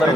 Number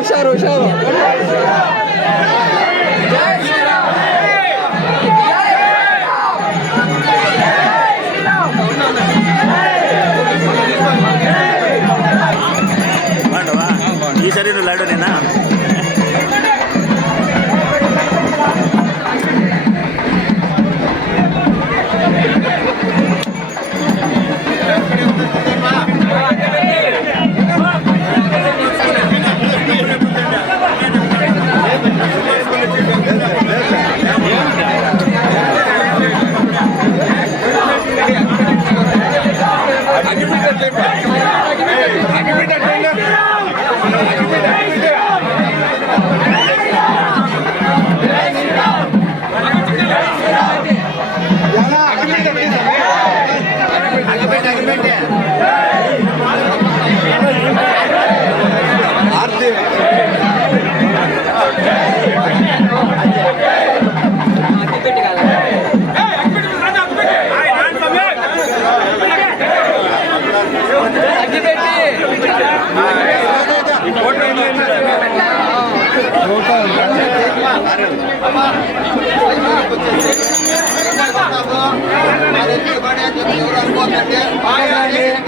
ಹುಷಾರು ಹುಷಾರು. ಈ ಸರಿನೂ ಲಾಡುನೇನಾ? Bye.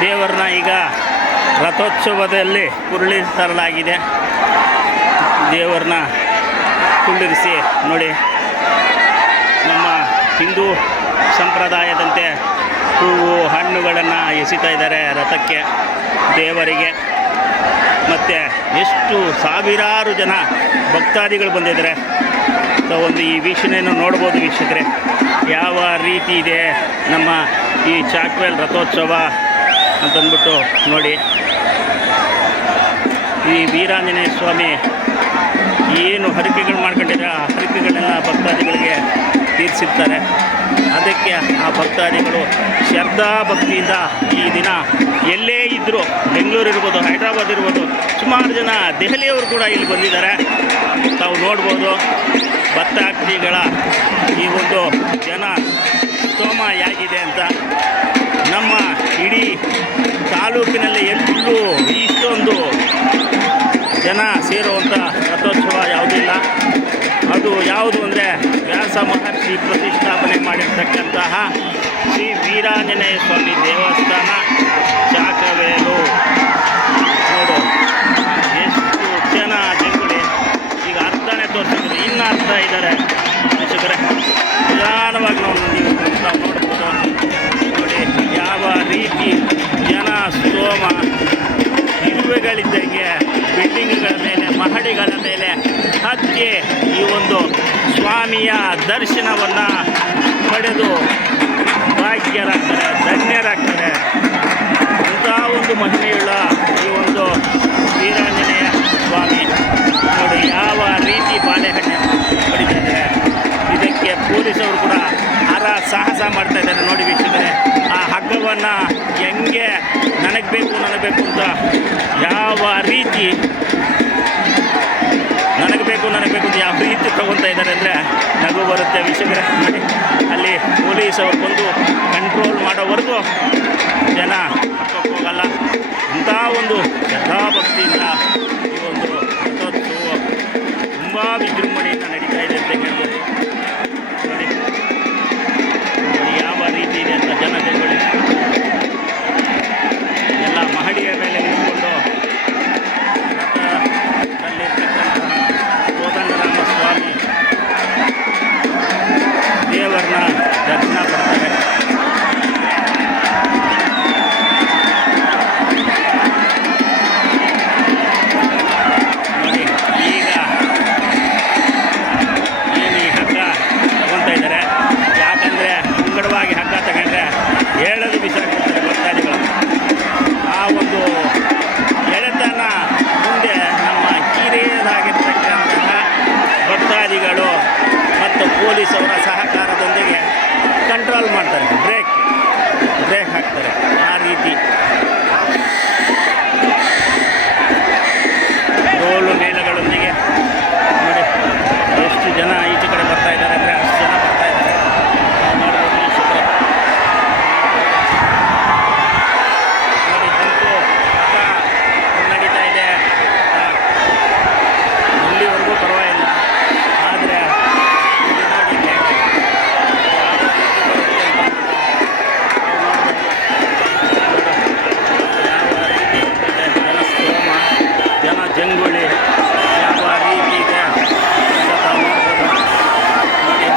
ದೇವರನ್ನ ಈಗ ರಥೋತ್ಸವದಲ್ಲಿ ಕುಳ್ಳಿರಿಸಲಾಗಿದೆ. ದೇವರನ್ನ ಕುಳ್ಳಿರಿಸಿ ನೋಡಿ, ನಮ್ಮ ಹಿಂದೂ ಸಂಪ್ರದಾಯದಂತೆ ಹೂವು ಹಣ್ಣುಗಳನ್ನು ಎಸಿತಾ ಇದ್ದಾರೆ ರಥಕ್ಕೆ, ದೇವರಿಗೆ. ಮತ್ತು ಎಷ್ಟು ಸಾವಿರಾರು ಜನ ಭಕ್ತಾದಿಗಳು ಬಂದಿದ್ದಾರೆ. ಸೊ ಒಂದು ಈ ವೀಕ್ಷಣೆಯನ್ನು ನೋಡ್ಬೋದು ವೀಕ್ಷಕರೇ, ಯಾವ ರೀತಿ ಇದೆ ನಮ್ಮ ಈ ಚಾಕ್ವೇಲ್ ರಥೋತ್ಸವ ಅಂತಂದ್ಬಿಟ್ಟು ನೋಡಿ. ಈ ವೀರಾಂಜನೇಯ ಸ್ವಾಮಿ ಏನು ಹರಕೆಗಳು ಮಾಡ್ಕೊಂಡಿದ್ದಾರೆ, ಆ ಹರಕೆಗಳನ್ನೆಲ್ಲ ಭಕ್ತಾದಿಗಳಿಗೆ ತೀರಿಸಿರ್ತಾರೆ. ಅದಕ್ಕೆ ಆ ಭಕ್ತಾದಿಗಳು ಶ್ರದ್ಧಾ ಭಕ್ತಿಯಿಂದ ಈ ದಿನ ಎಲ್ಲೇ ಇದ್ದರೂ, ಬೆಂಗಳೂರು ಇರ್ಬೋದು, ಹೈದ್ರಾಬಾದ್ ಇರ್ಬೋದು, ಸುಮಾರು ಜನ ದೆಹಲಿಯವರು ಕೂಡ ಇಲ್ಲಿ ಬಂದಿದ್ದಾರೆ. ತಾವು ನೋಡ್ಬೋದು ಭಕ್ತಾದಿಗಳ ಈ ಒಂದು ಜನ ಸ್ತೋಮ ಹೇಗಿದೆ ಅಂತ. ನಮ್ಮ ಇಡೀ ತಾಲೂಕಿನಲ್ಲಿ ಎಲ್ಲೂ ಇಷ್ಟೊಂದು ಜನ ಸೇರುವಂಥ ರಥೋತ್ಸವ ಯಾವುದಿಲ್ಲ. ಅದು ಯಾವುದು ಅಂದರೆ ವ್ಯಾಸ ಮಹರ್ಷಿ ಪ್ರತಿಷ್ಠಾಪನೆ ಮಾಡಿರ್ತಕ್ಕಂತಹ ಶ್ರೀ ವೀರಾಂಜನೇಯ ಸ್ವಾಮಿ ದೇವಸ್ಥಾನ ಚಾಕವೇಲು. ನೋಡು ಎಷ್ಟು ಜನ ಜಂಗುಳಿ, ಈಗ ಅರ್ಧನೇ ತೋರಿಸಿದ್ರು, ಇನ್ನೂ ಅರ್ಧ ಇದ್ದಾರೆ ವೀಕ್ಷಕರೇ. ನಿಧಾನವಾಗಿ ನಾವು ನೋಡ್ಬೋದು ನೋಡಿ ಯಾವ ರೀತಿ ಜನ ಸ್ತೋಮ ಇರುವೆಗಳಿದ್ದಂಗೆ ಬಿಲ್ಡಿಂಗ್ಗಳ ಮೇಲೆ, ಮಹಡಿಗಳ ಮೇಲೆ ಹತ್ತಿ ಈ ಒಂದು ಸ್ವಾಮಿಯ ದರ್ಶನವನ್ನು ಪಡೆದು ಭಾಗ್ಯರಾಗ್ತಾರೆ, ಧನ್ಯರಾಗ್ತಾರೆ. ಅಂಥ ಒಂದು ಮಹಿಮೆಯುಳ್ಳ ಈ ಒಂದು ವೀರಾಂಜನೇಯ ಸ್ವಾಮಿ ನೋಡಿ ಯಾವ ರೀತಿ ಬಾಳೆಹಣ್ಣು ಪಡಿತಿದ್ದಾರೆ. ಇದಕ್ಕೆ ಪೊಲೀಸವರು ಕೂಡ ಸಾಹಸ ಮಾಡ್ತಾ ಇದ್ದಾರೆ ನೋಡಿ ವೀಕ್ಷಕರೇ. ಆ ಹಗ್ಗವನ್ನು ಹೆಂಗೆ ನನಗೆ ಬೇಕು ಅಂತ ಯಾವ ರೀತಿ ನನಗೆ ಬೇಕು ಅಂತ ಯಾವ ರೀತಿ ತಗೊತಾ ಇದ್ದಾರೆ ಅಂದರೆ ನಗು ಬರುತ್ತೆ ವೀಕ್ಷಕರೇ. ನೋಡಿ ಅಲ್ಲಿ ಪೊಲೀಸವರು ಬಂದು ಕಂಟ್ರೋಲ್ ಮಾಡೋವರೆಗೂ ಜನ ಹೋಗಲ್ಲ. ಅಂಥ ಒಂದು ಶ್ರದ್ಧಾಭಕ್ತಿಯಿಂದ ಈ ಒಂದು ರಥೋತ್ಸವ ತುಂಬ ವಿಜೃಂಭಣೆಯಿಂದ ನಡೀತಾ ಇದೆ ಅಂತ ಹೇಳ್ಬೋದು. ನೋಡಿ ಯಾವ ರೀತಿ ಇದೆ ಅಂತ ಜನ ಎಳೆದು ಬಿಸಾಕ್ತಾರೆ ಭಕ್ತಾದಿಗಳು. ಆ ಒಂದು ಎಳೆತನ ಮುಂದೆ ನಮ್ಮ ಹಿರಿಯರಾಗಿರ್ತಕ್ಕಂತಹ ಭಕ್ತಾದಿಗಳು ಮತ್ತು ಪೊಲೀಸವರ ಸಹಕಾರದೊಂದಿಗೆ ಕಂಟ್ರೋಲ್ ಮಾಡ್ತಾರೆ, ಬ್ರೇಕ್ ಹಾಕ್ತಾರೆ. ಆ ರೀತಿ ರೋಲು ಮೇಳಗಳೊಂದಿಗೆ ನೋಡಿ ಎಷ್ಟು ಜನ ಈಚೆ ಕಡೆ ಬರ್ತಾ ಇದ್ದಾರೆ ಅಂದರೆ ಅಷ್ಟು ಜನ ಬರ್ತಾ ಇದ್ದಾರೆ. ನೋಡ್ಬೋದು ವೀಕ್ಷಕರೇ. ನೋಡಿ ಬಂತು ರಥ ನಡೀತಾ ಇದೆ. ಇಲ್ಲಿವರೆಗೂ ಪರವಾಗಿಲ್ಲ, ಆದರೆ ಇಲ್ಲಿ ನೋಡಿ ಯಾವ ರೀತಿ ಜನಸ್ತೋಮ, ಜನ ಜಂಗುಳಿ ಯಾವ ರೀತಿ ಇದೆ ಅಂತ ತಾವು ನೋಡ್ಬೋದು. ನೋಡಿ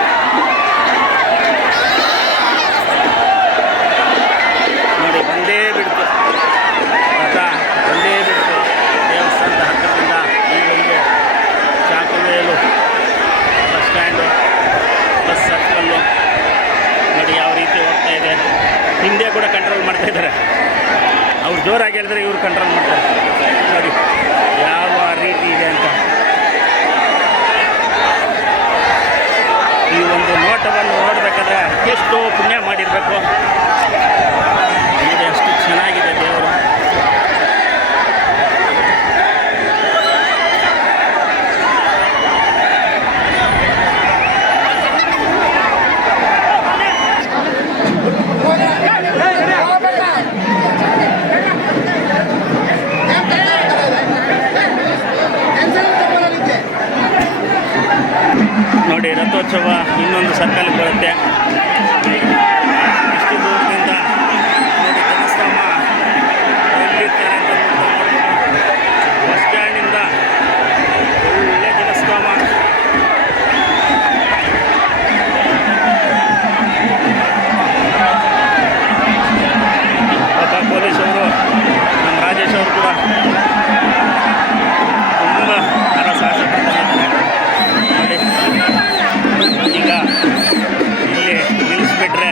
ನೋಡಿ ಬಂದೇ ಬಿಡ್ತು ರಥ, ಬಂದೇ ಬಿಡ್ತು. ದೇವಸ್ಥಾನದ ಹತ್ತಿರದಿಂದ ಈ ಒಂದು ಚಾಕುವೇಲು ಬಸ್ ಸ್ಟ್ಯಾಂಡು, ಬಸ್ ಸರ್ಕಲ್ಲು ನೋಡಿ ಯಾವ ರೀತಿ ಹೋಗ್ತಾ ಇದೆ. ಹಿಂದೆ ಕೂಡ ಕಂಟ್ರೋಲ್ ಮಾಡ್ತಾ ಇದ್ದಾರೆ. ಅವ್ರು ಜೋರಾಗಿ ಹೇಳಿದ್ರೆ ಇವ್ರು ಕಂಟ್ರೋಲ್ ಮಾಡ್ತಾರೆ. ನೋಡಿ ಯಾವ ರೀತಿ ಇದೆ ಅಂತ. ಈ ಒಂದು ನೋಟವನ್ನು ನೋಡಬೇಕಾದ್ರೆ ಎಷ್ಟು ಪುಣ್ಯ ಮಾಡಿರಬೇಕು. ನೋಡಿ ಅಷ್ಟು ಚೆನ್ನಾಗಿದೆ ದೇವರು. ನೋಡಿ ರಥೋತ್ಸವ ಇನ್ನೊಂದು ಸರ್ಕಲ್ಗೆ ಬರುತ್ತೆ. ಇಷ್ಟು ದೂರದಿಂದ ನೋಡಿ ಜನಸ್ತೋಮ ಎಲ್ಲಿರ್ತಾರೆ ಅಂತ ನೋಡ್ಬೋದು. ಬಸ್ ಸ್ಟ್ಯಾಂಡಿಂದ ಒಳ್ಳೆ ಜನಸ್ತೋಮ. ಪಾಪ ಪೊಲೀಸವರು ನಮ್ಮ ರಾಜೇಶ್ ಅವರು ಕೂಡ ತುಂಬ ಹರಸಾಹಸ ಪಡ್ತಾ ಇದ್ದಾರೆ. ನೋಡಿ ಈಗ ಇಲ್ಲಿ ನಿಲ್ಲಿಸ್ಬಿಟ್ರೆ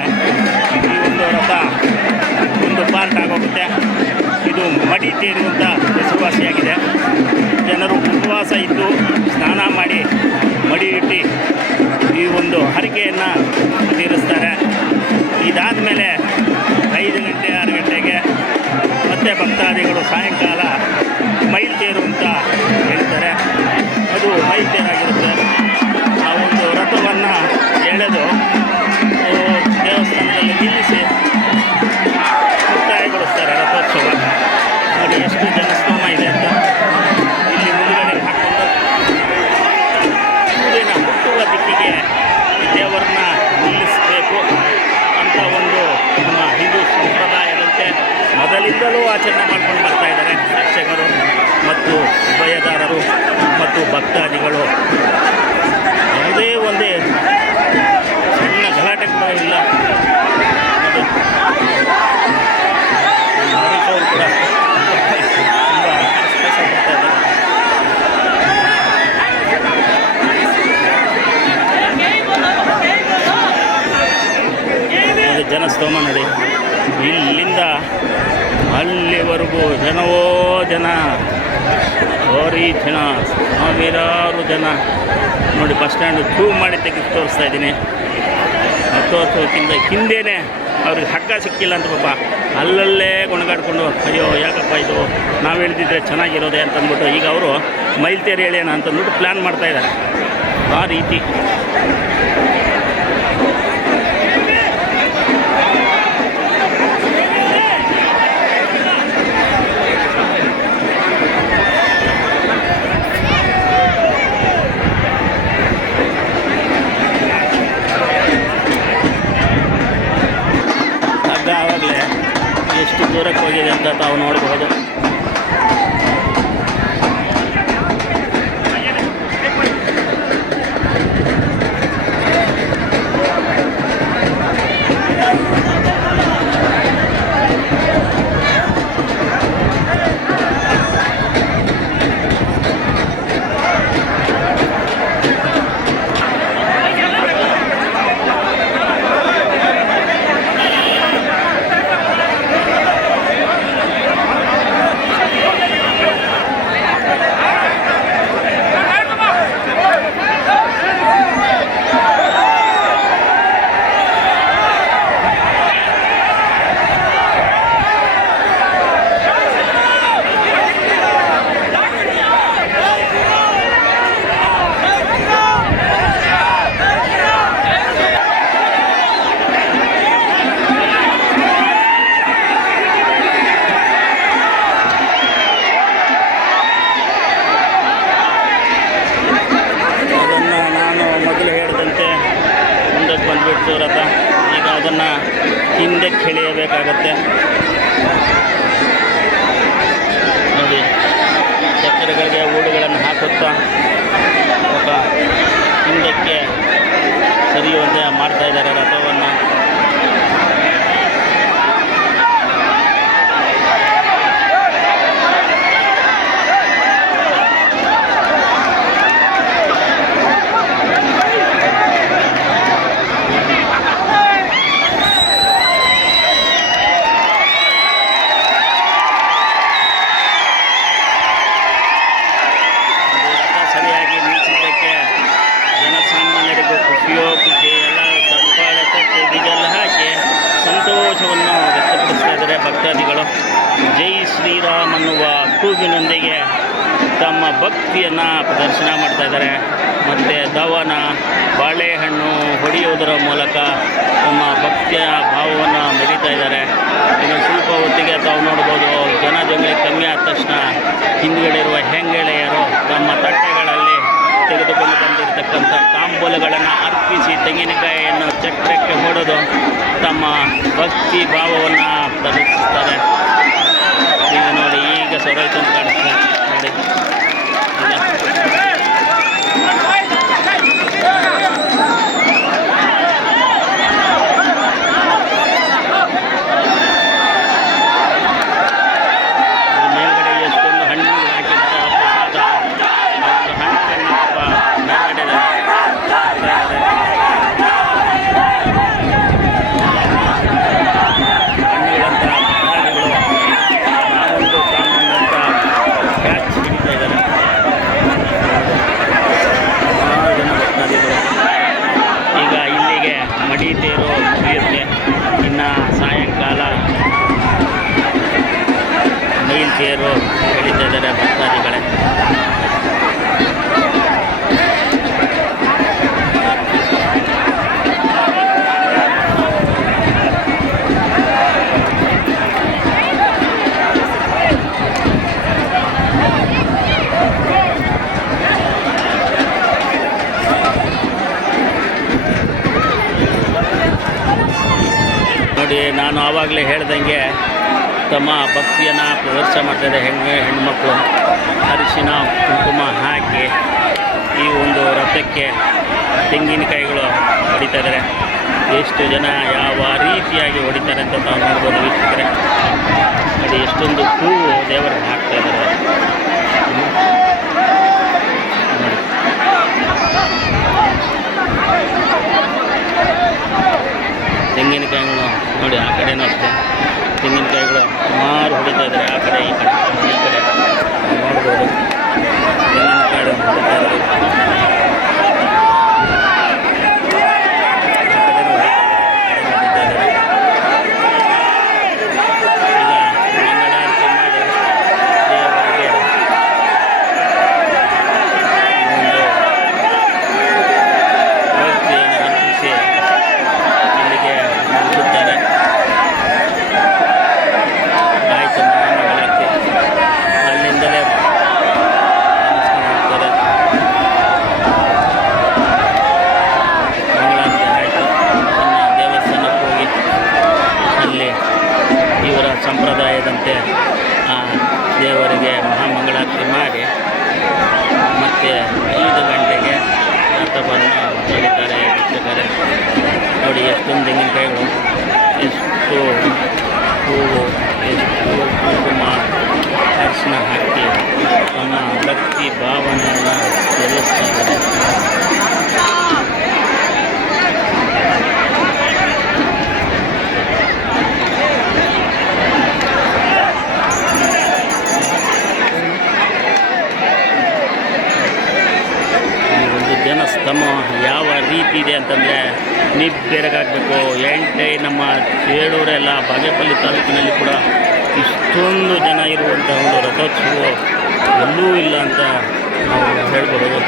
ಈ ಒಂದು ರಥ ಒಂದು ಪಾರ್ಟ್ ಆಗೋಗುತ್ತೆ. ಇದು ಮಡಿ ತೇರು ಅಂತ ಹೆಸರುವಾಸಿಯಾಗಿದೆ. ಜನರು ಉಪವಾಸ ಇದ್ದು ಸ್ನಾನ ಮಾಡಿ ಮಡಿ ಇಟ್ಟು ಈ ಒಂದು ಹರಕೆಯನ್ನು ತೀರಿಸ್ತಾರೆ. ಇದಾದ ಮೇಲೆ 5 ಗಂಟೆ 6 ಗಂಟೆಗೆ ಮತ್ತೆ ಭಕ್ತಾದಿಗಳು ಸಾಯಂಕಾಲ ಮೈಲ್ತೇರು ಅಂತ ಹೇಳ್ತಾರೆ. ಅದು ಮೈಲ್ತೇರಾಗಿರುತ್ತೆ. ಆ ಒಂದು ರಥವನ್ನು ಎಳೆದು ದೇವಸ್ಥಾನದಲ್ಲಿ ನಿಲ್ಲಿಸಿ ಮುಕ್ತಾಯಗೊಳಿಸ್ತಾರೆ ರಥೋತ್ಸವ. ನೋಡಿ ಎಷ್ಟು ಜನಸ್ತೋಮ ಇದೆ ಅಂತ. ಇಲ್ಲಿ ಮುಂದುಗಡೆ ಹಾಕ್ಕೊಂಡು ಸೂರ್ಯನ ಹುಟ್ಟುವ ದಿಕ್ಕಿಗೆ ದೇವರನ್ನ ನಿಲ್ಲಿಸಬೇಕು ಅಂತ ಒಂದು ನಮ್ಮ ಹಿಂದೂ ಸಂಪ್ರದಾಯದಂತೆ ಮೊದಲಿಂದಲೂ ಆಚರಣೆ ಮಾಡ್ಕೊಂಡು ಬರ್ತಾ ಇದ್ದಾರೆ ಅರ್ಚಕರು ಮತ್ತು ಉಭಯದಾರರು ಮತ್ತು ಭಕ್ತಾದಿಗಳು. ಯಾವುದೇ ಒಂದೇ ಸಣ್ಣ ಗಲಾಟೆ ಕೂಡ ಇಲ್ಲ. ಅದು ಹರೀಶ್ ಅವರು ಕೂಡ ತುಂಬ ಕಷ್ಟಪಡ್ತಾ ಇದ್ದಾರೆ. ಜನಸ್ತೋಮ ನೋಡಿ ಇಲ್ಲಿಂದ ಅಲ್ಲಿವರೆಗೂ ಜನವೋ ಜನ, ಭಾರೀ ಜನ, ಸಾವಿರಾರು ಜನ. ನೋಡಿ ಬಸ್ ಸ್ಟ್ಯಾಂಡ್ ಜೂಮ್ ಮಾಡಿ ತೆಗೆದು ತೋರಿಸ್ತಾ ಇದ್ದೀನಿ. ರಥೋತ್ಸವಕ್ಕಿಂತ ಹಿಂದೆಯೇ ಅವ್ರಿಗೆ ಹಗ್ಗ ಸಿಕ್ಕಿಲ್ಲ ಅಂತ ಪಾಪ ಅಲ್ಲಲ್ಲೇ ಗೊಣಗಾಡ್ಕೊಂಡು ಅಯ್ಯೋ ಯಾಕಪ್ಪ ಇದು ನಾವು ಹೇಳ್ತಿದ್ರೆ ಚೆನ್ನಾಗಿರೋದೆ ಅಂತಂದ್ಬಿಟ್ಟು ಈಗ ಅವರು ಮೈಲ್ತೇರು ಹೇಳೋಣ ಅಂತಂದ್ಬಿಟ್ಟು ಪ್ಲ್ಯಾನ್ ಮಾಡ್ತಾಯಿದ್ದಾರೆ. ಆ ರೀತಿ ಆವಾಗಲೇ ಎಷ್ಟು ದೂರಕ್ಕೆ ಹೋಗಿದೆ ಅಂತ ತಾವು ನೋಡಬಹುದು. ಹಿಂದಕ್ಕೆ ಎಳೆಯಬೇಕಾಗತ್ತೆ. ನೋಡಿ, ಚಕ್ರಗಳಿಗೆ ಊಡುಗಳನ್ನು ಹಾಕುತ್ತಾ ಹಿಂದಕ್ಕೆ ಸರಿಯುವಂತೆ ಮಾಡ್ತಾ ಇದ್ದಾರೆ ರಥವನ್ನು. ಸರಿಯಾಗಿ ನಿಲ್ಲಿಸಿದ್ದಕ್ಕೆ ಜನಸಾಮಾನ್ಯರಿಗೂ ಖುಷಿಯೋ ಖುಷಿ, ಎಲ್ಲ ತಪ್ಪಾಳೆ ತಟ್ಟೆ ಬೀಜೆಲ್ಲ ಹಾಕಿ ಸಂತೋಷವನ್ನು ವ್ಯಕ್ತಪಡಿಸ್ತಾ ಇದ್ದಾರೆ ಭಕ್ತಾದಿಗಳು. ಜೈ ಶ್ರೀರಾಮ್ ಅನ್ನುವ ಕೂಗಿನೊಂದಿಗೆ ತಮ್ಮ ಭಕ್ತಿಯನ್ನು ಪ್ರದರ್ಶನ ಮಾಡ್ತಾ ಇದ್ದಾರೆ. ಮತ್ತು ದವನ ಬಾಳೆಹಣ್ಣು ಹೊಡೆಯುವುದರ ಮೂಲಕ ತಮ್ಮ ಭಕ್ತಿಯ ಭಾವವನ್ನು ಮೆರೀತಾ ಇದ್ದಾರೆ. ಇನ್ನು ಸ್ವಲ್ಪ ಹೊತ್ತಿಗೆ ತಾವು ನೋಡ್ಬೋದು, ಜನಜಂಗಳಿ ಕಮ್ಮಿ ಆದ ತಕ್ಷಣ ಹಿಂದುಗಡೆ ಇರುವ ಹೆಂಗೆಳೆಯರು ತಮ್ಮ ತಟ್ಟೆಗಳಲ್ಲಿ ತೆಗೆದುಕೊಂಡು ಬಂದಿರತಕ್ಕಂಥ ತಾಂಬೂಲಗಳನ್ನು ಅರ್ಪಿಸಿ ತೆಂಗಿನಕಾಯಿಯನ್ನು ಚಕ್ರಕ್ಕೆ ಹೊಡೆದು ತಮ್ಮ ಭಕ್ತಿ ಭಾವವನ್ನು ಪ್ರದರ್ಶಿಸ್ತಾರೆ. ಈಗ ನೋಡಿ, ಈಗ ಸೊರೈತು ಅಂತ ಕಾಣಿಸ್ತದೆ ನೋಡಿ. ಮೇಲ್ಗಡೆ ಎಷ್ಟೊಂದು ಹಣ್ಣು ಹಾಕಿದ್ದಾರೆ, ಈಗ ಇಲ್ಲಿಗೆ ಮಡಿತೇರು ಮುಗಿಯುತ್ತೆ. ಇನ್ನು ಸಾಯಂಕಾಲ ಮೈಲ್ತೇರು ಎಳಿತಾ ಇದ್ದಾರೆ ಭಕ್ತಾದಿಗಳೇ. ನೋಡಿ, ನಾನು ಆವಾಗಲೇ ಹೇಳ್ದಂಗೆ ತಮ್ಮ ಭಕ್ತಿಯನ್ನು ಪ್ರದರ್ಶನ ಮಾಡ್ತಾರೆ ಹೆಣ್ಮಕ್ಳು. ಅರಿಶಿನ ಕುಂಕುಮ ಹಾಕಿ ಈ ಒಂದು ರಥಕ್ಕೆ ತೆಂಗಿನಕಾಯಿಗಳು ಹೊಡಿತಾ ಇದ್ದಾರೆ. ಎಷ್ಟು ಜನ ಯಾವ ರೀತಿಯಾಗಿ ಹೊಡಿತಾರೆ ಅಂತ ತಾವು ನೋಡ್ಬೋದು ವೀಕ್ಷಕರೇ. ನೋಡಿ, ಎಷ್ಟೊಂದು ಹೂವು ದೇವರಿಗೆ ಹಾಕ್ತಾ ಇದ್ದಾರೆ. ತೆಂಗಿನಕಾಯಿಗಳು ನೋಡಿ, ಆ ಕಡೆನೂ ಅಷ್ಟೇ ತೆಂಗಿನಕಾಯಿಗಳು ಸುಮಾರು ಹೊಡಿತಾ ಇದ್ದಾರೆ. ಆ ಕಡೆ ಈ ಕಡೆ ನೋಡ್ಬೋದು ತೆಂಗಿನಕಾಯಿ ಹೊಡಿತಾ ಇದ್ದಾರೆ. ಸಂಪ್ರದಾಯದಂತೆ ಆ ದೇವರಿಗೆ ಮಹಾಮಂಗಳಾರತಿ ಮಾಡಿ ಮತ್ತು 5 ಗಂಟೆಗೆ ರಥವನ್ನು ಎಳಿತಾರೆ ವೀಕ್ಷಕರೇ. ನೋಡಿ, ಎಷ್ಟೊಂದು ತೆಂಗಿನಕಾಯಿಗಳು, ಎಷ್ಟು ಹೂವು, ಎಷ್ಟು ಕುಂಕುಮ, ಅರಿಶಿನ ಹಾಕಿ ತಮ್ಮ ಭಕ್ತಿ ಭಾವನೆಯನ್ನು ತೋರಿಸ್ತಾ ಇದ್ದಾರೆ. ಜನಸ್ತಮ ಯಾವ ರೀತಿ ಇದೆ ಅಂತಂದರೆ ನಿಬ್ಬೆರಗಾಗಬೇಕು. ನಮ್ಮ ಸೇಡೂರೆಲ್ಲ ಬಾಗೇಪಲ್ಲಿ ತಾಲೂಕಿನಲ್ಲಿ ಕೂಡ ಇಷ್ಟೊಂದು ಜನ ಇರುವಂಥ ಒಂದು ರಥೋತ್ಸವ ಎಲ್ಲೂ ಇಲ್ಲ ಅಂತ ನಾವು ಹೇಳ್ಬೋದು.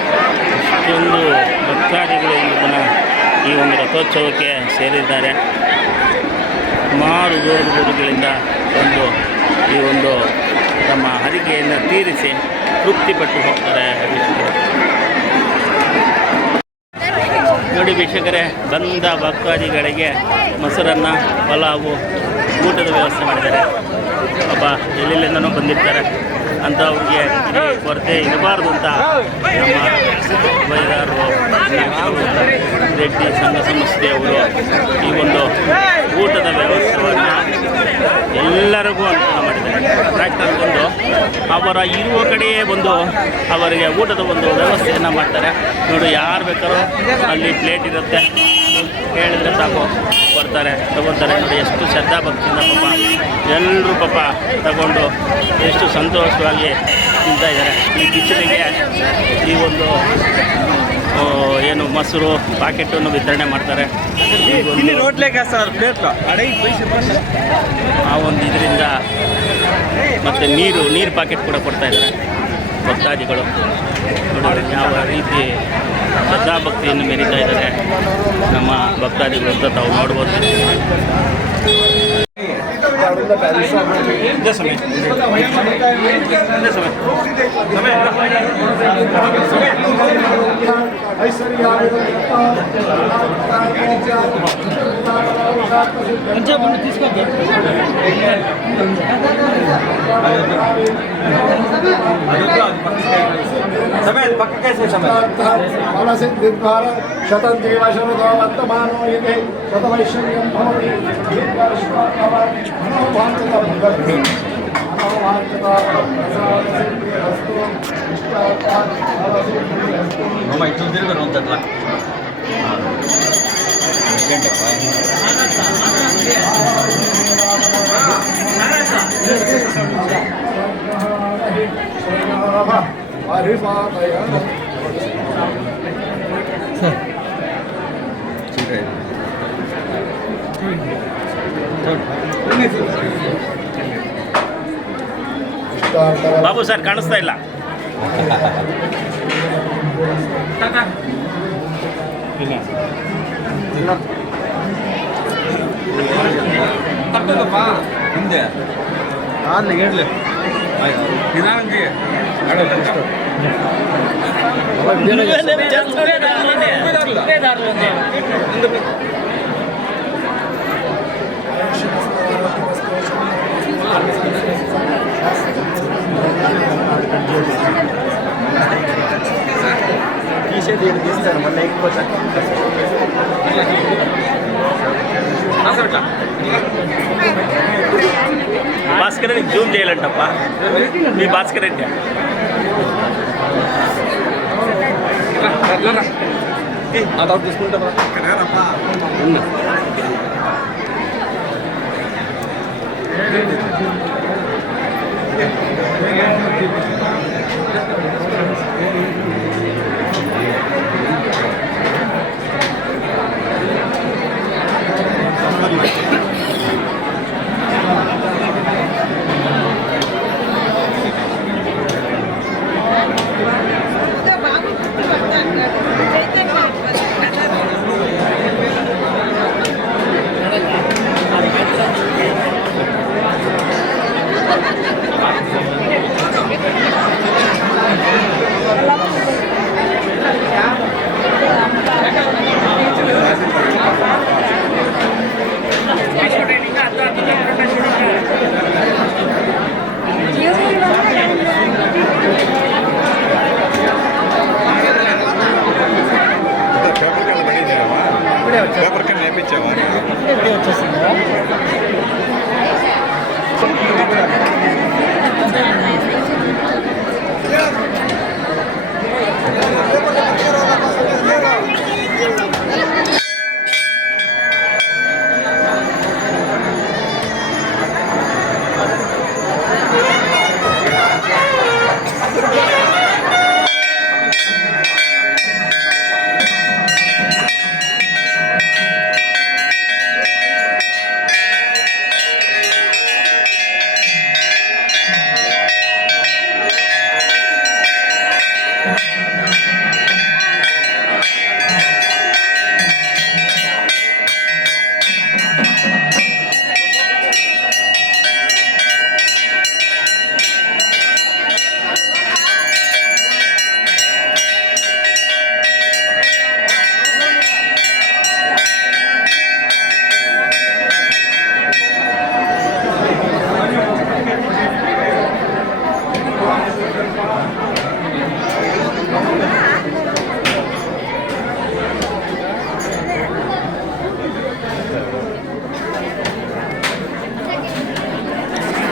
ಇಷ್ಟೊಂದು ಭಕ್ತಾದಿಗಳು ಈ ಒಂದು ರಥೋತ್ಸವಕ್ಕೆ ಸೇರಿದ್ದಾರೆ. ಸುಮಾರು ದೂರಗಳಿಂದ ಬಂದು ಈ ಒಂದು ತಮ್ಮ ಹರಿಕೆಯನ್ನು ತೀರಿಸಿ ತೃಪ್ತಿಪಟ್ಟು ಹೋಗ್ತಾರೆ. ನೋಡಿ ವೀಕ್ಷಕರೇ, ಬಂದ ಭಕ್ತಾದಿಗಳಿಗೆ ಮೊಸರನ್ನ, ಪಲಾವು, ಊಟದ ವ್ಯವಸ್ಥೆ ಮಾಡಿದ್ದಾರೆ. ಪಾಪ ಎಲ್ಲೆಲ್ಲಿಂದನೂ ಬಂದಿರ್ತಾರೆ ಅಂತ ಅವ್ರಿಗೆ ಕೊರತೆ ಇರಬಾರ್ದು ಅಂತ ನಮ್ಮ ಬೈದಾರರು, ರೆಡ್ಡಿ ಸಂಘ ಸಂಸ್ಥೆಯವರು ಈ ಒಂದು ಊಟದ ವ್ಯವಸ್ಥೆಯನ್ನು ಎಲ್ಲರಿಗೂ ಅನುಕೂಲ ಮಾಡಿದ್ದಾರೆ. ಟ್ರ್ಯಾಕ್ಟರ್ ಬಂದು ಅವರ ಇರುವ ಕಡೆಯೇ ಬಂದು ಅವರಿಗೆ ಊಟದ ಒಂದು ವ್ಯವಸ್ಥೆಯನ್ನು ಮಾಡ್ತಾರೆ. ನೋಡಿ, ಯಾರು ಬೇಕಾದ್ರೂ ಅಲ್ಲಿ ಪ್ಲೇಟ್ ಇರುತ್ತೆ, ಹೇಳಿದ್ರೆ ಸಾಕು ಬರ್ತಾರೆ, ತಗೋತಾರೆ. ನೋಡಿ ಎಷ್ಟು ಶ್ರದ್ಧಾ ಭಕ್ತಿಯಿಂದ ಪಾಪ ಎಲ್ಲರೂ ಪಾಪ ತಗೊಂಡು ಎಷ್ಟು ಸಂತೋಷವಾಗಿ ತಿಂತಾ ಇದ್ದಾರೆ. ಈ ಬಿಸಿಲಿಗೆ ಈ ಒಂದು ಏನು ಮೊಸರು ಪ್ಯಾಕೆಟನ್ನು ವಿತರಣೆ ಮಾಡ್ತಾರೆ. ಆ ಒಂದು ಇದರಿಂದ ಮತ್ತು ನೀರು ಪ್ಯಾಕೆಟ್ ಕೂಡ ಕೊಡ್ತಾ ಇದ್ದಾರೆ ಭಕ್ತಾದಿಗಳು. ನೋಡಿ ಯಾವ ರೀತಿ ಶ್ರದ್ಧಾಭಕ್ತಿಯನ್ನು ಮೆರೀತಾ ಇದ್ದಾರೆ ನಮ್ಮ ಭಕ್ತಾದಿಗಳು ಅಂತ ತಾವು ನೋಡ್ಬೋದು. शतदेव शरदो वर्तमानो यते शतवैश्वर्यं भवति ಬಾಬು ಸರ್ ಕಾಣಿಸ್ತಾ ಇಲ್ಲ. ಹಿಂದೆ ಹೇಳಲಿ తీస్తారు మళ్ళీ ఎక్కువ భాస్కర్ జూమ్ చేయాలంటప్ప మీ భాస్కర్ రెడ్డి తీసుకుంటా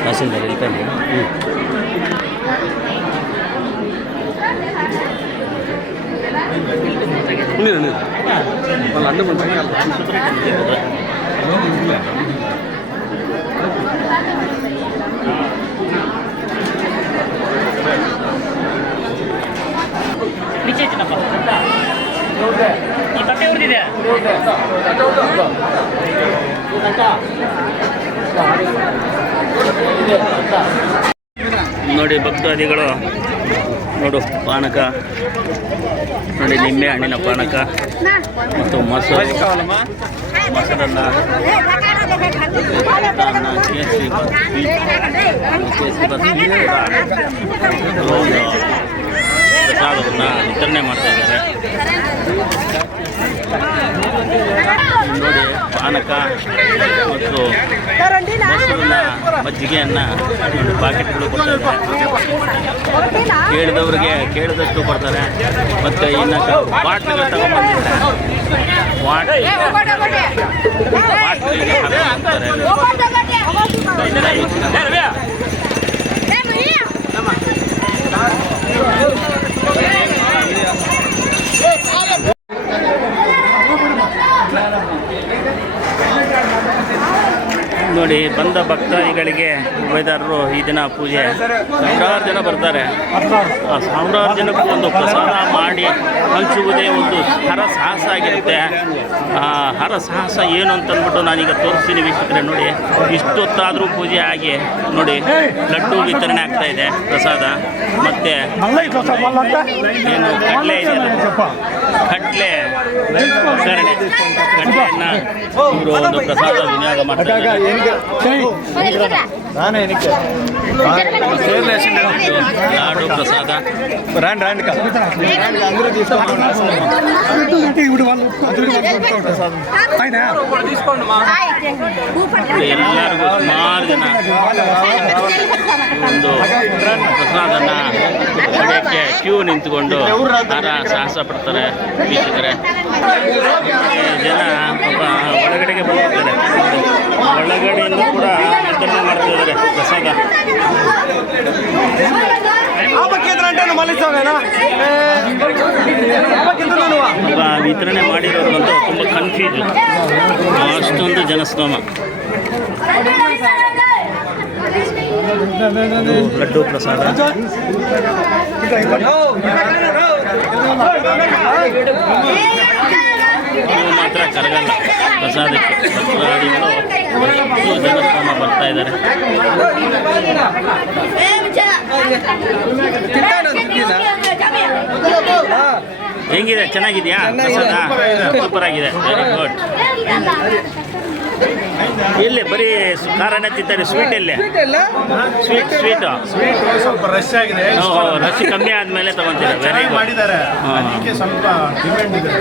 ತಹಸೀಲ್ದಾರ್ ಇಲ್ತಾನೆ. ಈ ಬಟ್ಟೆ ಹೊಡೆದಿದೆ. ನೋಡಿ ಭಕ್ತಾದಿಗಳು ನೋಡು ಪಾನಕ ನೋಡಿ, ನಿಂಬೆ ಹಣ್ಣಿನ ಪಾನಕ ಮತ್ತು ಮೊಸರನ್ನ ಕೇಸರಿ ಪ್ರಸಾದವನ್ನು ವಿತರಣೆ ಮಾಡ್ತಾ ಇದ್ದಾರೆ. ನೋಡಿ ಪಾನಕ ಮತ್ತು ಮೊಸರನ್ನ ಮಜ್ಜಿಗೆಯನ್ನು ಪ್ಯಾಕೆಟ್ಗಳು ಕೊಡ್ತಾ ಇದ್ದಾರೆ. ಕೇಳಿದವ್ರಿಗೆ ಕೇಳಿದಷ್ಟು ಕೊಡ್ತಾರೆ. ಮತ್ತು ಇನ್ನು ಬಾಟ್ಲಿಗಳು ತಗೊಂಡ್ಬಂದಿದ್ದಾರೆ. ಬಾಟ್ಲಿಗೆ ಹಾಕ್ತಾರೆ. ನೋಡಿ ಬಂದ ಭಕ್ತಾದಿಗಳಿಗೆ ಉಭಯದಾರರು ಈ ದಿನ ಪೂಜೆ ಸಾವಿರಾರು ಜನ ಬರ್ತಾರೆ. ಆ ಸಾವಿರಾರು ಜನಕ್ಕೂ ಒಂದು ಪ್ರಸಾದ ಮಾಡಿ ಹಂಚುವುದೇ ಒಂದು ಹರಸಾಹಸ ಆಗಿರುತ್ತೆ. ಆ ಹರಸಾಹಸ ಏನು ಅಂತಂದ್ಬಿಟ್ಟು ನಾನೀಗ ತೋರಿಸ್ತೀನಿ ವೀಕ್ಷಕರೇ. ನೋಡಿ ಇಷ್ಟೊತ್ತಾದರೂ ಪೂಜೆ ಆಗಿ ನೋಡಿ ಲಡ್ಡು ವಿತರಣೆ ಆಗ್ತಾ ಇದೆ ಪ್ರಸಾದ. ಮತ್ತು ಏನು ಕಡಲೆ ಇದೆ, ಕಡಲೆ ಒಗ್ಗರಣೆ, ಕಡಲೆಯನ್ನು ಇವರು ಒಂದು ಪ್ರಸಾದ ವಿನಿಯೋಗ ಮಾಡ್ತಾ ಇದ್ದಾರೆ. ಲಾಡು ಪ್ರಸಾದ ಎಲ್ಲರಿಗೂ ಸುಮಾರು ಜನ ಒಂದು ಪ್ರಸಾದನ ಪಡೆಯೋಕ್ಕೆ ಕ್ಯೂ ನಿಂತುಕೊಂಡು ಸಾಹಸ ಪಡ್ತಾರೆ ವೀಕ್ಷಕರೇ. ಜನ ಒಳಗಡೆಗೆ ಬಂದಿರ್ತಾರೆ. ಒಳಗಡೆಯಿಂದ ಕೂಡ ವಿತರಣೆ ಮಾಡ್ತಾ ಇದ್ದಾರೆ ಪ್ರಸಾದ. ವಿತರಣೆ ಮಾಡಿರೋದಂತೂ ತುಂಬ ಕನ್ಫ್ಯೂಸು, ಅಷ್ಟೊಂದು ಜನಸ್ತೋಮ. ಲಡ್ಡು ಪ್ರಸಾದ ನೀವು ಮಾತ್ರ ಕರಗಲ್ಲ ಪ್ರಸಾದಕ್ಕೆ. ಭಕ್ತಾದಿಗಳು ಅಷ್ಟು ಜನಸ್ತೋಮ ಬರ್ತಾ ಇದ್ದಾರೆ. ಹೆಂಗಿದೆ? ಚೆನ್ನಾಗಿದೆಯಾ ಪ್ರಸಾದ? ಸೂಪರ್ ಆಗಿದೆ, ವೆರಿ ಗುಡ್. ಎಲ್ಲಿ ಬರೀ ಖಾರನೇ ತಿಂತಾರೆ, ಸ್ವೀಟ್ ಎಲ್ಲಿ? ಸ್ವೀಟು ಸ್ವಲ್ಪ ರಶ್ ಆಗಿದೆ, ರಶ್ ಕಮ್ಮಿ ಆದಮೇಲೆ ತಗೊಂತೀರ. Very good. ಮಾಡಿದ್ದಾರೆ, ಅದಕ್ಕೆ ಸ್ವಲ್ಪ ಡಿಮ್ಯಾಂಡ್ ಇದೆ.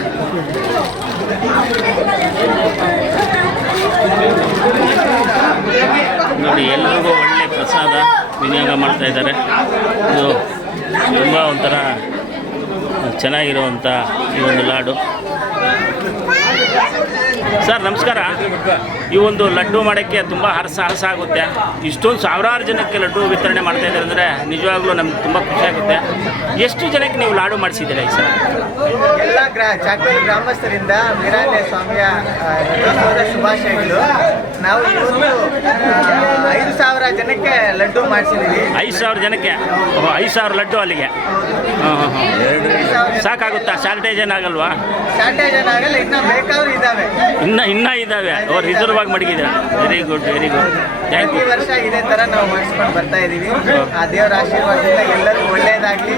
ನೋಡಿ ಎಲ್ರಿಗೂ ಒಳ್ಳೆ ಪ್ರಸಾದ ವಿನಿಯೋಗ ಮಾಡ್ತಾ ಇದ್ದಾರೆ. ಇದು ತುಂಬ ಒಂಥರ ಚೆನ್ನಾಗಿರುವಂಥ ಈ ಒಂದು ಲಾಡು. ಸರ್ ನಮಸ್ಕಾರ. ಈ ಒಂದು ಲಡ್ಡು ಮಾಡೋಕ್ಕೆ ತುಂಬ ಹರಸಾಹಸ ಆಗುತ್ತೆ. ಇಷ್ಟೊಂದು ಸಾವಿರಾರು ಜನಕ್ಕೆ ಲಡ್ಡು ವಿತರಣೆ ಮಾಡ್ತಾ ಇದ್ದಾರೆ ಅಂದರೆ ನಿಜವಾಗ್ಲೂ ನಮ್ಗೆ ತುಂಬ ಖುಷಿ ಆಗುತ್ತೆ. ಎಷ್ಟು ಜನಕ್ಕೆ ನೀವು ಲಾಡು ಮಾಡಿಸಿದ್ದೀರಾ ಈ ಸರ್? ಎಲ್ಲ ಚಾಕ್ವೇರಿ ಗ್ರಾಮಸ್ಥರಿಂದ ವೀರಾಂಜನೇಯ ಸ್ವಾಮಿಯ ರಥೋತ್ಸವದ ಶುಭಾಶಯಗಳು. ನಾವು ಇವತ್ತು 5,000 ಜನಕ್ಕೆ ಲಡ್ಡು ಮಾಡಿಸಿದ್ದೀವಿ. 5,000 ಜನಕ್ಕೆ? 5,000 ಲಡ್ಡು ಅಲ್ಲಿಗೆ? ಸಾಕಾಗುತ್ತಾ? ಶಾರ್ಟೇಜ್ ಏನಾಗಲ್ವಾ? ಶಾರ್ಟೇಜ್ ಏನಾಗಲ್ಲ, ಇನ್ನೂ ಬೇಕಾದ್ರೂ ಇದ್ದಾವೆ. ಇನ್ನೂ ಇದ್ದಾವೆ. ಅವ್ರು ರಿಸರ್ವ್ ಆಗಿ ಮಡಗಿದ್ದೀರಾ. Very good, very good. Thank ಪ್ರತಿ ಯು. ವರ್ಷ ಇದೇ ಥರ ನಾವು ಮಾಡಿಸ್ಕೊಂಡು ಬರ್ತಾ ಇದ್ದೀವಿ. ಆ ದೇವರ ಆಶೀರ್ವಾದದಿಂದ ಎಲ್ಲರಿಗೂ ಒಳ್ಳೆಯದಾಗಲಿ,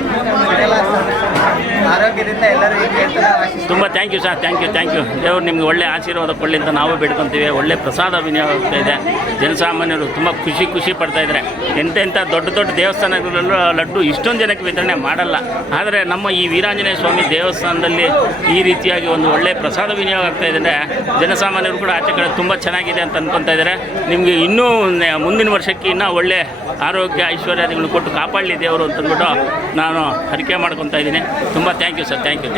ಆರೋಗ್ಯದಿಂದ ಎಲ್ಲರೂ ಹೀಗೆ ಅಂತ ನಾವು ಆಶಿಸ್ತೀವಿ. ತುಂಬ thank you sir, thank you. ದೇವ್ರು ನಿಮ್ಗೆ ಒಳ್ಳೆ ಆಶೀರ್ವಾದ ಕೊಡಲಿ ಅಂತ ನಾವು ಬೇಡ್ಕೊತೀವಿ. ಒಳ್ಳೆ ಪ್ರಸಾದ ವಿನಿಯೋಗ ಆಗ್ತಾ ಇದೆ. ಜನಸಾಮಾನ್ಯರು ತುಂಬ ಖುಷಿ ಪಡ್ತಾ ಇದ್ದಾರೆ. ಎಂತೆಂಥ ದೊಡ್ಡ ದೇವಸ್ಥಾನಗಳಲ್ಲೂ ಲಡ್ಡು ಇಷ್ಟೊಂದು ಜನಕ್ಕೆ ವಿತರಣೆ ಮಾಡಲ್ಲ. ಆದರೆ ನಮ್ಮ ಈ ವೀರಾಂಜನೇಯ ಸ್ವಾಮಿ ದೇವಸ್ಥಾನದಲ್ಲಿ ಈ ರೀತಿಯಾಗಿ ಒಂದು ಒಳ್ಳೆ ಪ್ರಸಾದ ವಿನಿಯೋಗ ಆಗ್ತಾ ಇದೆ. ಜನಸಾಮಾನ್ಯರು ಕೂಡ ಆಚೆ ಕಡೆ ತುಂಬ ಚೆನ್ನಾಗಿದೆ ಅಂತ ಅನ್ಕೊತಾ ಇದ್ದಾರೆ. ನಿಮಗೆ ಇನ್ನೂ ಮುಂದಿನ ವರ್ಷಕ್ಕೆ ಇನ್ನೂ ಒಳ್ಳೆ ಆರೋಗ್ಯ ಐಶ್ವರ್ಯಾದಿಗಳು ಕೊಟ್ಟು ಕಾಪಾಡಲಿ ದೇವರು ಅಂತಂದ್ಬಿಟ್ಟು ನಾನು ಹರಕೆ ಮಾಡ್ಕೊತಾ ಇದ್ದೀನಿ. ತುಂಬ thank you sir, thank you.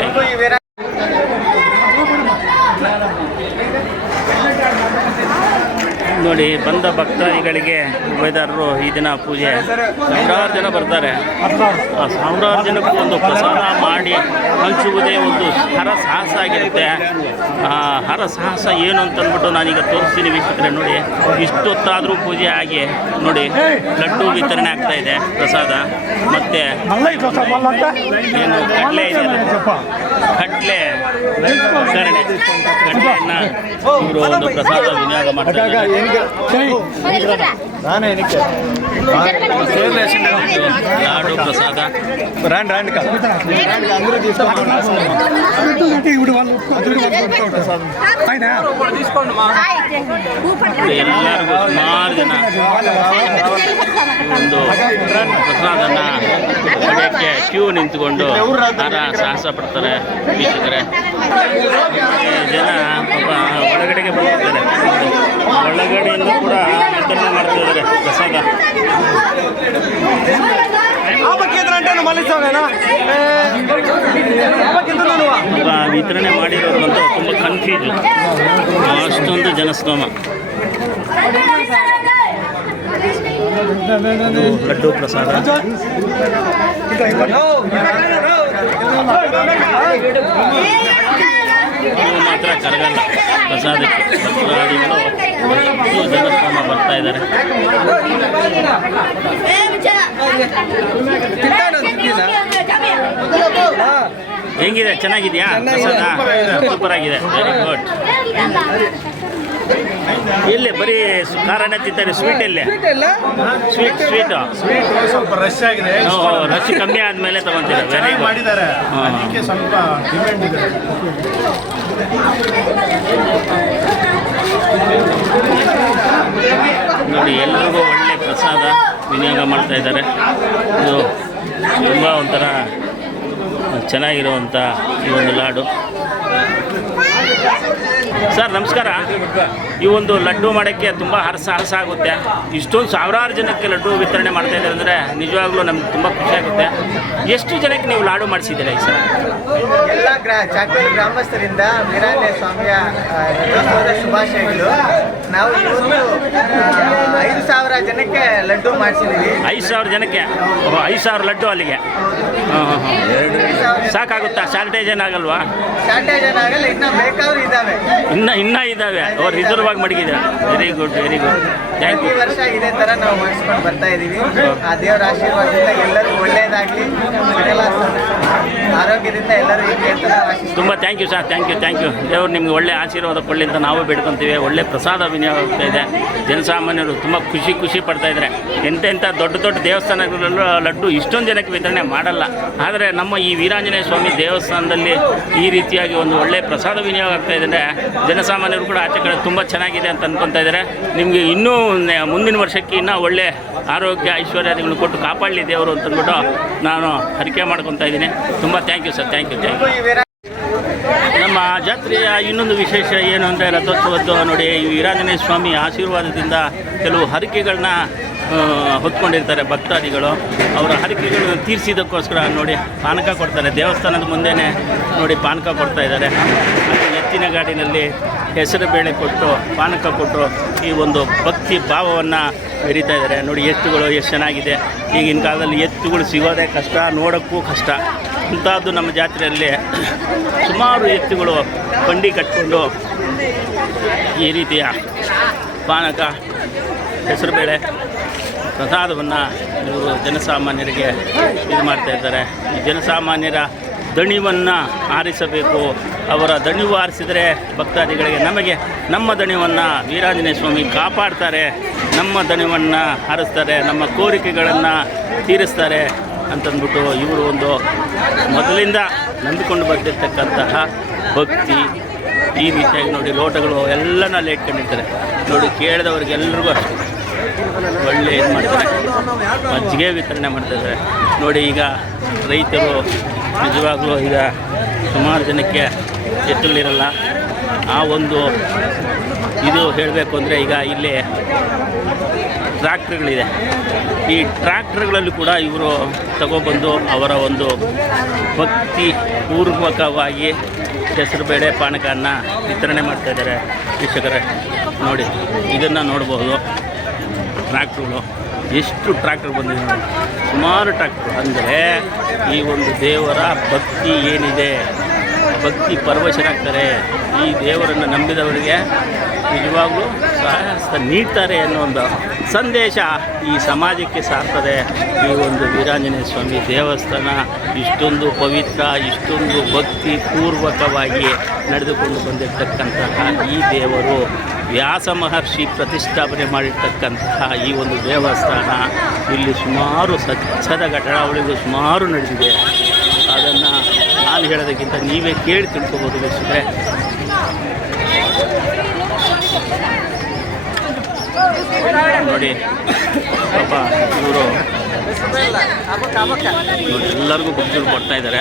ನೋಡಿ ಬಂದ ಭಕ್ತಾದಿಗಳಿಗೆ ಉಭಯದಾರರು ಈ ದಿನ ಪೂಜೆ ಸಾವಿರಾರು ಜನ ಬರ್ತಾರೆ. ಆ ಸಾವಿರಾರು ಜನಕ್ಕೂ ಒಂದು ಪ್ರಸಾದ ಮಾಡಿ ಹಂಚುವುದೇ ಒಂದು ಹರಸಾಹಸ ಆಗಿರುತ್ತೆ. ಆ ಹರಸಾಹಸ ಏನು ಅಂತಂದ್ಬಿಟ್ಟು ನಾನೀಗ ತೋರಿಸ್ತೀನಿ ವೀಕ್ಷಕರೇ. ನೋಡಿ ಇಷ್ಟೊತ್ತಾದರೂ ಪೂಜೆ ಆಗಿ ನೋಡಿ ಲಡ್ಡು ವಿತರಣೆ ಆಗ್ತಾ ಇದೆ ಪ್ರಸಾದ. ಮತ್ತು ಏನು ಕಡಲೆ ಇದೆಯಲ್ಲ, ಕಡಲೆ ಕಡಲೆಯನ್ನು ಇವರು ಒಂದು ಪ್ರಸಾದ ವಿನಿಯೋಗ ಮಾಡ್ತಾ ಇದ್ದಾರೆ. ಲಾಡು ಪ್ರಸಾದ ಎಲ್ಲರಿಗೂ ಸುಮಾರು ಜನ ಒಂದು ಪ್ರಸಾದನ ಪಡೆಯೋಕ್ಕೆ ಕ್ಯೂ ನಿಂತ್ಕೊಂಡು ಸಾಹಸ ಪಡ್ತಾರೆ ವೀಕ್ಷಕರೇ. ಜನ ಪಾಪ ಒಳಗಡೆಗೆ ಬಂದಿದ್ದಾರೆ, ಒಳಗಡೆಯಿಂದ ಕೂಡ ವಿತರಣೆ ಮಾಡ್ತಾ ಇದ್ದಾರೆ ಪ್ರಸಾದ. ವಿತರಣೆ ಮಾಡಿರೋರು ತುಂಬ ಕನ್ಫ್ಯೂಸು, ಅಷ್ಟೊಂದು ಜನಸ್ತೋಮ. ಲಡ್ಡು ಪ್ರಸಾದ ಮಾತ್ರ ಕರಗಲ್ಲ ಪ್ರಸಾದಕ್ಕೆ. ಭಕ್ತಾದಿಗಳು ಎಷ್ಟು ಜನಸ್ತೋಮ ಬರ್ತಾ ಇದ್ದಾರೆ. ಹೆಂಗಿದೆ? ಚೆನ್ನಾಗಿದೆಯಾ ಪ್ರಸಾದ? ಸೂಪರ್ ಆಗಿದೆ, ವೆರಿ ಗುಡ್. ಇಲ್ಲಿ ಬರೀ ಖಾರನೇ ತಿಂತಾರೆ, ಸ್ವೀಟ್ ಎಲ್ಲೇ? ಸ್ವೀಟು ಸ್ವಲ್ಪ ರಶ್ ಆಗಿದೆ, ರಶ್ ಕಮ್ಮಿ ಆದಮೇಲೆ ತಗೊಂತೀರ. Very good. ಮಾಡಿದ್ದಾರೆ, ಅದಕ್ಕೆ ಸ್ವಲ್ಪ ಡಿಮ್ಯಾಂಡ್ ಇದೆ. ನೋಡಿ ಎಲ್ರಿಗೂ ಒಳ್ಳೆ ಪ್ರಸಾದ ವಿನಿಯೋಗ ಮಾಡ್ತಾ ಇದ್ದಾರೆ. ಇದು ತುಂಬ ಒಂಥರ ಚೆನ್ನಾಗಿರುವಂಥ ಈ ಒಂದು ಲಾಡು. ಸರ್ ನಮಸ್ಕಾರ. ಈ ಒಂದು ಲಡ್ಡು ಮಾಡೋಕ್ಕೆ ತುಂಬ ಹರಸಾಹಸ ಆಗುತ್ತೆ. ಇಷ್ಟೊಂದು ಸಾವಿರಾರು ಜನಕ್ಕೆ ಲಡ್ಡು ವಿತರಣೆ ಮಾಡ್ತಾ ಇದ್ದಾರೆ ಅಂದರೆ ನಿಜವಾಗ್ಲೂ ನಮ್ಗೆ ತುಂಬ ಖುಷಿಯಾಗುತ್ತೆ. ಎಷ್ಟು ಜನಕ್ಕೆ ನೀವು ಲಾಡು ಮಾಡಿಸಿದ್ದೀರಾ ಈ ಸಲ? ಎಲ್ಲ ಚಾಕ್ವೇರಿ ಗ್ರಾಮಸ್ಥರಿಂದ ವೀರಾಂಜನೇಯ ಸ್ವಾಮಿಯ ರಥೋತ್ಸವದ ಶುಭಾಶಯಗಳು. ನಾವು ಇವತ್ತು 5,000 ಜನಕ್ಕೆ ಲಡ್ಡು ಮಾಡಿಸಿದ್ದೀವಿ. 5,000 ಜನಕ್ಕೆ? 5,000 ಲಡ್ಡು ಅಲ್ಲಿಗೆ? ಸಾಕಾಗುತ್ತಾ? ಶಾರ್ಟೇಜ್ ಏನಾಗಲ್ವಾ? ಶಾರ್ಟೇಜ್ ಏನಾಗಲ್ಲ, ಇನ್ನೂ ಬೇಕಾದ್ರೂ ಇದ್ದಾವೆ. ಇನ್ನೂ ಇದ್ದಾವೆ. ಅವ್ರು ರಿಸರ್ವ್ ಆಗಿ ಮಡಗಿದ್ದಾರೆ. Very good, very good. Thank you. ಈ ವರ್ಷ ಇದೇ ಥರ ನಾವು ಮಾಡಿಸ್ಕೊಂಡು ಬರ್ತಾ ಇದ್ದೀವಿ. ಆ ದೇವರ ಆಶೀರ್ವಾದದಿಂದ ಎಲ್ಲರಿಗೂ ಒಳ್ಳೆಯದಾಗಲಿ, ಸಕಲ ಆರೋಗ್ಯದಿಂದ ಎಲ್ಲರೂ ತುಂಬ thank you sir, thank you. ದೇವ್ರು ನಿಮ್ಗೆ ಒಳ್ಳೆ ಆಶೀರ್ವಾದ ಕೊಡಲಿ ಅಂತ ನಾವು ಬೇಡ್ಕೊತೀವಿ. ಒಳ್ಳೆ ಪ್ರಸಾದ ವಿನಿಯೋಗ ಆಗ್ತಾ ಇದೆ. ಜನಸಾಮಾನ್ಯರು ತುಂಬ ಖುಷಿ ಪಡ್ತಾ ಇದ್ದಾರೆ. ಎಂತೆಂಥ ದೊಡ್ಡ ದೇವಸ್ಥಾನಗಳಲ್ಲೂ ಲಡ್ಡು ಇಷ್ಟೊಂದು ಜನಕ್ಕೆ ವಿತರಣೆ ಮಾಡಲ್ಲ. ಆದರೆ ನಮ್ಮ ಈ ವೀರಾಂಜನೇಯ ಸ್ವಾಮಿ ದೇವಸ್ಥಾನದಲ್ಲಿ ಈ ರೀತಿಯಾಗಿ ಒಂದು ಒಳ್ಳೆ ಪ್ರಸಾದ ವಿನಿಯೋಗ ಆಗ್ತಾ ಇದೆ. ಜನಸಾಮಾನ್ಯರು ಕೂಡ ಆಚೆ ಕಡೆ ತುಂಬ ಚೆನ್ನಾಗಿದೆ ಅಂತ ಅನ್ಕೊತಾ ಇದ್ದಾರೆ. ನಿಮಗೆ ಇನ್ನೂ ಮುಂದಿನ ವರ್ಷಕ್ಕೆ ಇನ್ನೂ ಒಳ್ಳೆ ಆರೋಗ್ಯ ಐಶ್ವರ್ಯಗಳನ್ನು ಕೊಟ್ಟು ಕಾಪಾಡಲಿ ದೇವರು ಅಂತಂದ್ಬಿಟ್ಟು ನಾನು ಹರಕೆ ಮಾಡ್ಕೊತಾ ಇದ್ದೀನಿ. ತುಂಬ thank you sir, thank you. ನಮ್ಮ ಜಾತ್ರೆಯ ಇನ್ನೊಂದು ವಿಶೇಷ ಏನು ಅಂದರೆ ರಥೋತ್ಸವದ್ದು ನೋಡಿ, ಈ ವೀರಾಂಜನೇಯ ಸ್ವಾಮಿ ಆಶೀರ್ವಾದದಿಂದ ಕೆಲವು ಹರಕೆಗಳನ್ನ ಹೊತ್ಕೊಂಡಿರ್ತಾರೆ ಭಕ್ತಾದಿಗಳು. ಅವರ ಹರಕೆಗಳನ್ನು ತೀರಿಸಿದ್ದಕ್ಕೋಸ್ಕರ ನೋಡಿ ಪಾನಕ ಕೊಡ್ತಾರೆ. ದೇವಸ್ಥಾನದ ಮುಂದೆನೇ ನೋಡಿ ಪಾನಕ ಕೊಡ್ತಾ ಇದ್ದಾರೆ. ಎತ್ತಿನ ಗಾಡಿನಲ್ಲಿ ಹೆಸರು ಬೇಳೆ ಕೊಟ್ಟು ಪಾನಕ ಕೊಟ್ಟು ಈ ಒಂದು ಭಕ್ತಿ ಭಾವವನ್ನು ಮೆರೀತಾ ಇದ್ದಾರೆ. ನೋಡಿ ಎತ್ತುಗಳು ಎಷ್ಟು ಚೆನ್ನಾಗಿದೆ. ಈಗಿನ ಕಾಲದಲ್ಲಿ ಎತ್ತುಗಳು ಸಿಗೋದೇ ಕಷ್ಟ, ನೋಡೋಕ್ಕೂ ಕಷ್ಟ. ಅಂಥದ್ದು ನಮ್ಮ ಜಾತ್ರೆಯಲ್ಲಿ ಸುಮಾರು ಎತ್ತುಗಳು ಬಂಡಿ ಕಟ್ಕೊಂಡು ಈ ರೀತಿಯ ಪಾನಕ, ಹೆಸರುಬೇಳೆ ಪ್ರಸಾದವನ್ನು ಇವರು ಜನಸಾಮಾನ್ಯರಿಗೆ ಇದು ಮಾಡ್ತಾ ಇದ್ದಾರೆ. ಈ ಜನಸಾಮಾನ್ಯರ ದಣಿವನ್ನು ಆರಿಸಬೇಕು. ಅವರ ದಣಿವು ಆರಿಸಿದರೆ ಭಕ್ತಾದಿಗಳಿಗೆ ನಮಗೆ ನಮ್ಮ ದಣಿವನ್ನು ವೀರಾಂಜನೇಯ ಸ್ವಾಮಿ ಕಾಪಾಡ್ತಾರೆ, ನಮ್ಮ ದಣಿವನ್ನು ಹಾರಿಸ್ತಾರೆ, ನಮ್ಮ ಕೋರಿಕೆಗಳನ್ನು ತೀರಿಸ್ತಾರೆ ಅಂತಂದ್ಬಿಟ್ಟು ಇವರು ಒಂದು ಮೊದಲಿಂದ ನಂಬಿಕೊಂಡು ಬರ್ತಿರ್ತಕ್ಕಂತಹ ಭಕ್ತಿ. ಈ ರೀತಿಯಾಗಿ ನೋಡಿ ಲೋಟಗಳು ಎಲ್ಲನಲ್ಲಿ ಇಟ್ಕೊಂಡಿರ್ತಾರೆ. ನೋಡಿ ಕೇಳಿದವ್ರಿಗೆಲ್ರಿಗೂ ಅಷ್ಟು ಒಳ್ಳೆ ಇದು ಮಾಡ್ತಾರೆ, ಮಜ್ಜಿಗೆ ವಿತರಣೆ ಮಾಡ್ತಾಯಿದ್ದಾರೆ. ನೋಡಿ ಈಗ ರೈತರು ನಿಜವಾಗ್ಲೂ ಈಗ ಸುಮಾರು ಜನಕ್ಕೆ ಎತ್ತುಗಳಿರಲ್ಲ. ಆ ಒಂದು ಇದು ಹೇಳಬೇಕು ಅಂದರೆ ಈಗ ಇಲ್ಲಿ ಟ್ರ್ಯಾಕ್ಟ್ರುಗಳಿದೆ. ಈ ಟ್ರ್ಯಾಕ್ಟ್ರುಗಳಲ್ಲಿ ಕೂಡ ಇವರು ತಗೊಬಂದು ಅವರ ಒಂದು ಭಕ್ತಿ ಪೂರ್ವಕವಾಗಿ ಹೆಸರುಬೇಳೆ ಪಾನಕವನ್ನು ವಿತರಣೆ ಮಾಡ್ತಾಯಿದ್ದಾರೆ ವೀಕ್ಷಕರೇ. ನೋಡಿ ಇದನ್ನು ನೋಡ್ಬೋದು. ಟ್ರ್ಯಾಕ್ಟ್ರುಗಳು ಎಷ್ಟು ಟ್ರ್ಯಾಕ್ಟರ್ ಬಂದಿದೆ ನೋಡಿ, ಸುಮಾರು ಟ್ರ್ಯಾಕ್ಟ್ರು. ಅಂದರೆ ಈ ಒಂದು ದೇವರ ಭಕ್ತಿ ಏನಿದೆ, ಭಕ್ತಿ ಪರವಶರಾಗ್ತಾರೆ. ಈ ದೇವರನ್ನು ನಂಬಿದವರಿಗೆ ನಿಜವಾಗ್ಲೂ ಸಹಾಯಹಸ್ತ ನೀಡ್ತಾರೆ ಅನ್ನೋ ಒಂದು ಸಂದೇಶ ಈ ಸಮಾಜಕ್ಕೆ ಸಾರ್ತದೆ. ಈ ಒಂದು ವೀರಾಂಜನೇಯ ಸ್ವಾಮಿ ದೇವಸ್ಥಾನ ಇಷ್ಟೊಂದು ಪವಿತ್ರ, ಇಷ್ಟೊಂದು ಭಕ್ತಿ ಪೂರ್ವಕವಾಗಿ ನಡೆದುಕೊಂಡು ಬಂದಿರತಕ್ಕಂತಹ ಈ ದೇವರು ವ್ಯಾಸ ಮಹರ್ಷಿ ಪ್ರತಿಷ್ಠಾಪನೆ ಮಾಡಿರ್ತಕ್ಕಂತಹ ಈ ಒಂದು ದೇವಸ್ಥಾನ, ಇಲ್ಲಿ ಸುಮಾರು ಸ್ವಚ್ಛದ ಘಟನಾವಳಿಗಳು ಸುಮಾರು ನಡೆದಿದೆ. ಅದನ್ನು ನಾನು ಹೇಳೋದಕ್ಕಿಂತ ನೀವೇ ಕೇಳಿ ತಿಳ್ಕೊಬೋದು ವೀಕ್ಷಕರೇ. ನೋಡಿ ಪಾಪ ಇವರು ಎಲ್ಲರಿಗೂ ಭಕ್ತರು ಕೊಡ್ತಾ ಇದ್ದಾರೆ.